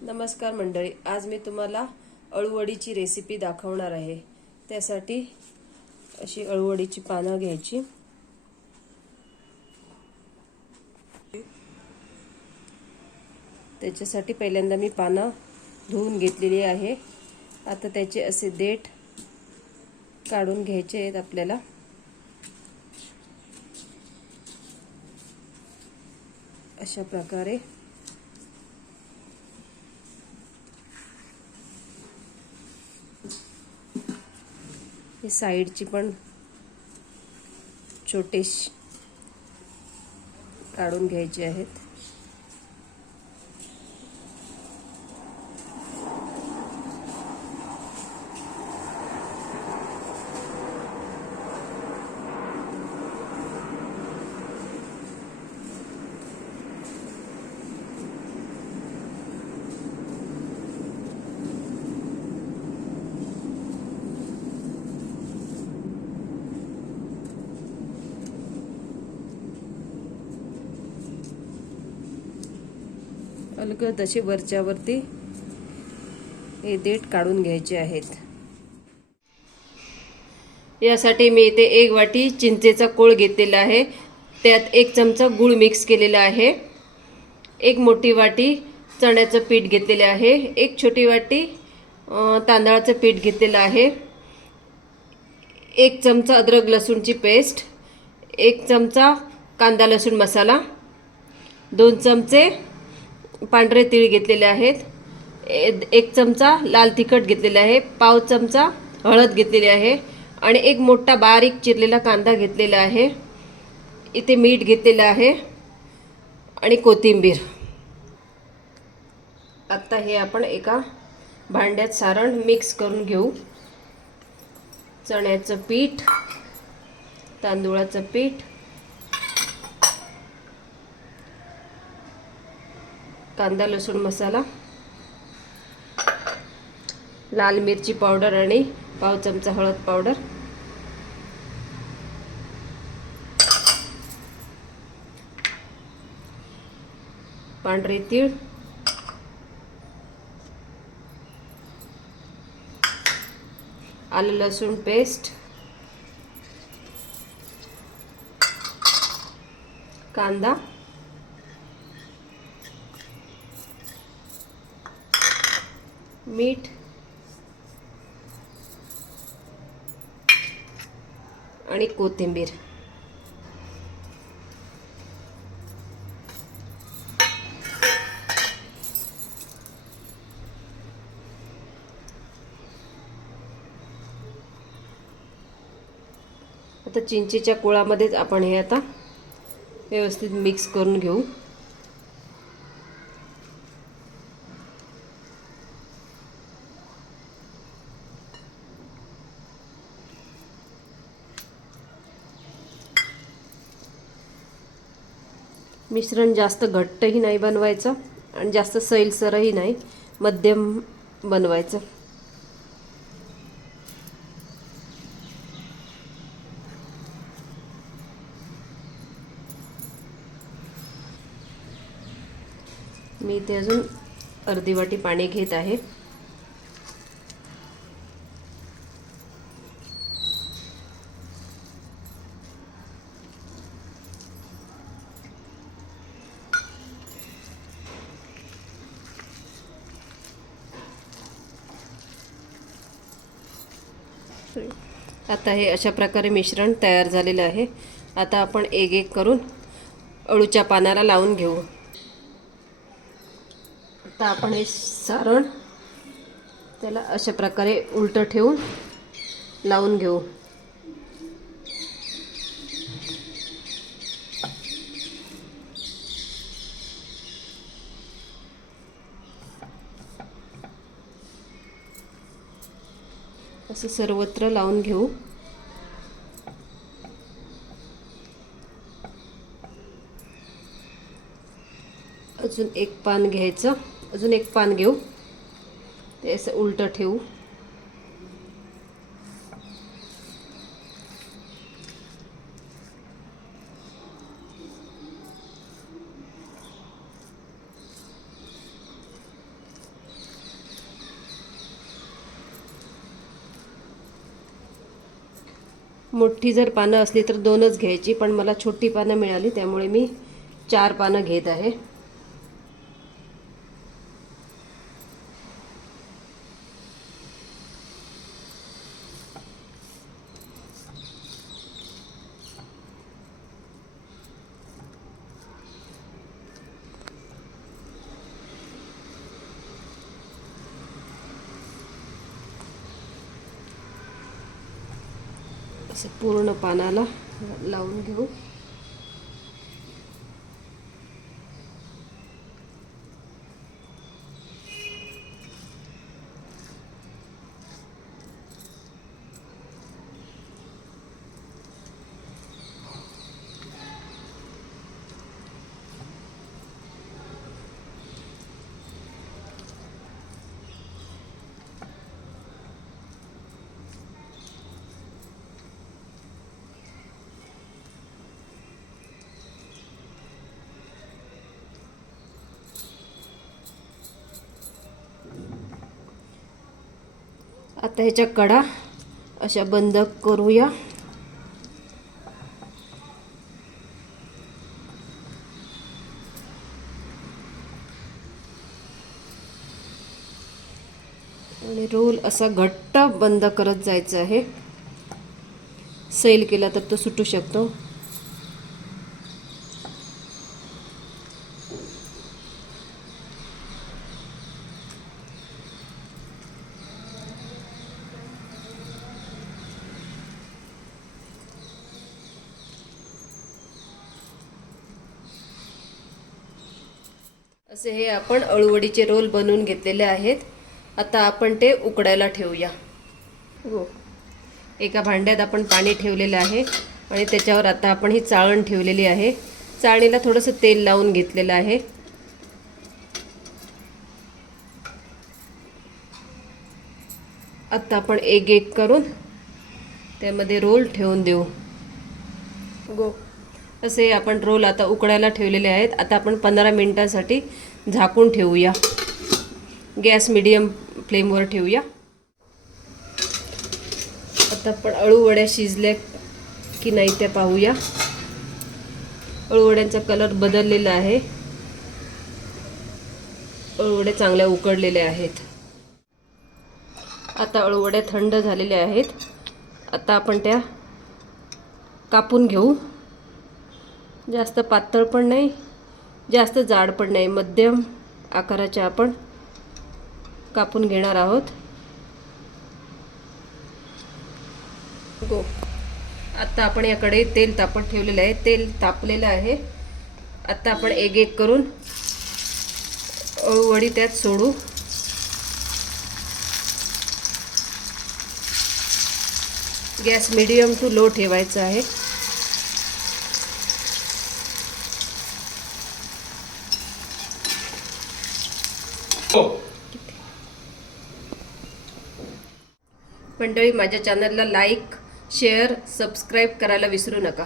नमस्कार मंडळी, आज मी तुम्हाला अळूवडीची रेसिपी दाखवणार आहे। त्यासाठी अशी अळूवडीची पानं घ्यायची। त्याच्यासाठी पहिल्यांदा मी पानं धुवून घेतलेली आहे। आता त्याचे असे देठ काढून घ्यायचे आहेत आपल्याला। अशा प्रकारे हे साइडची पण छोटेशी काढून घ्यायचे आहेत। अलगद असे वरच्यावरती हे देठ काढून घ्यायचे आहेत। यासाठी मी इथे 1 वाटी चिंचेचा कोळ घेतलेला आहे। त्यात 1 चमचा गूळ मिक्स केलेला आहे। 1 मोठी वाटी चण्याचं पीठ घेतलेले आहे। 1 छोटी वाटी तांदळाचं पीठ घेतलेलं आहे। 1 चमचा अद्रक लसूणची पेस्ट, 1 चमचा कांदा लसूण मसाला, 2 चमचे पांढरे तीळ घेतलेले आहेत, 1 चमचा लाल तिखट घेतलेले आहे, पाव चमचा हळद घेतलेली आहे आणि 1 मोठा बारीक चिरलेला कांदा घेतलेला आहे। इथे मीठ घेतलेलं आहे आणि कोथिंबीर। आता हे आपण एका भांड्यात सारण मिक्स करून घेऊ। चण्याचं पीठ, तांदूळाचं पीठ, कांदा लसूण मसाला, लाल मिरची पावडर आणि पाव चमचा हळद पावडर, पांढरे तीळ, आलं लसूण पेस्ट, कांदा, मीठ आणि कोथिंबीर। आता चिंचेच्या कोळामध्येच आपण हे आता व्यवस्थित मिक्स करून घेऊ। मिश्रण जास्त घट्टही नाही बनवायचं आणि जास्त सैलसरही नाही, मध्यम बनवायचं। मी इथे अजून अर्धी वाटी पाणी घेत आहे। आता हे अशा प्रकारे मिश्रण तयार झालेलं आहे। आता आपण एक एक करून अळूच्या पानाला लावून घेऊ। आता आपण हे सारण त्याला अशा प्रकारे उलट ठेवून लावून घेऊ। असं सर्वत्र लावून घेऊ। अजून 1 पान घ्यायचं, अजून 1 पान घेऊ, ते असं उलट ठेवू। मोठी जर पानं असली तर 2च घ्यायची, पण मला छोटी पानं मिळाली त्यामुळे मी 4 पानं घेत आहे. असं पूर्ण पानाला लावून घेऊ. आता ह्याच्या कडा अशा बंद करूया. आणि रोल असा घट्ट बंद करत जायचं आहे. सैल केला तर तो सुटू शकतो. असे हे आपण अळूवडीचे रोल बनवून घेतलेले आहेत. आता आपण ते उकडायला ठेवूया. एका भांड्यात आपण पाणी ठेवलेलं आहे आणि त्याच्यावर आता आपण ही चाळण ठेवलेली आहे. चाळणीला थोडंसं तेल लावून घेतलेलं आहे. आता आपण एक एक करून त्यामध्ये रोल ठेवून देऊ. असे आपण रोल आता उकडायला ठेवलेले आहेत. आता आपण 15 मिनिटांसाठी झाकून ठेवूया. गॅस मीडियम फ्लेमवर ठेवूया. आता आपण अळूवड्या शिजल्या की नाही ते पाहूया. अळूवड्यांचा कलर बदललेला आहे. अळूवड्या चांगल्या उकडलेल्या आहेत. आता अळूवड्या थंड झालेल्या आहेत. आता आपण त्या कापून घेऊ. जास्त पातळ पण नाही, जास्त जाड पण नाही, मध्यम आकाराच्या आपण कापून घेणार आहोत. आता आपण याकडे तेल तापत ठेवलेलं आहे. तेल तापलेलं आहे. आता आपण एक एक करून अळूवडी त्यात सोडू. गॅस मीडियम टू लो ठेवायचा आहे. मंडळी, माझ्या चॅनलला लाईक, शेअर, सबस्क्राईब करायला विसरू नका.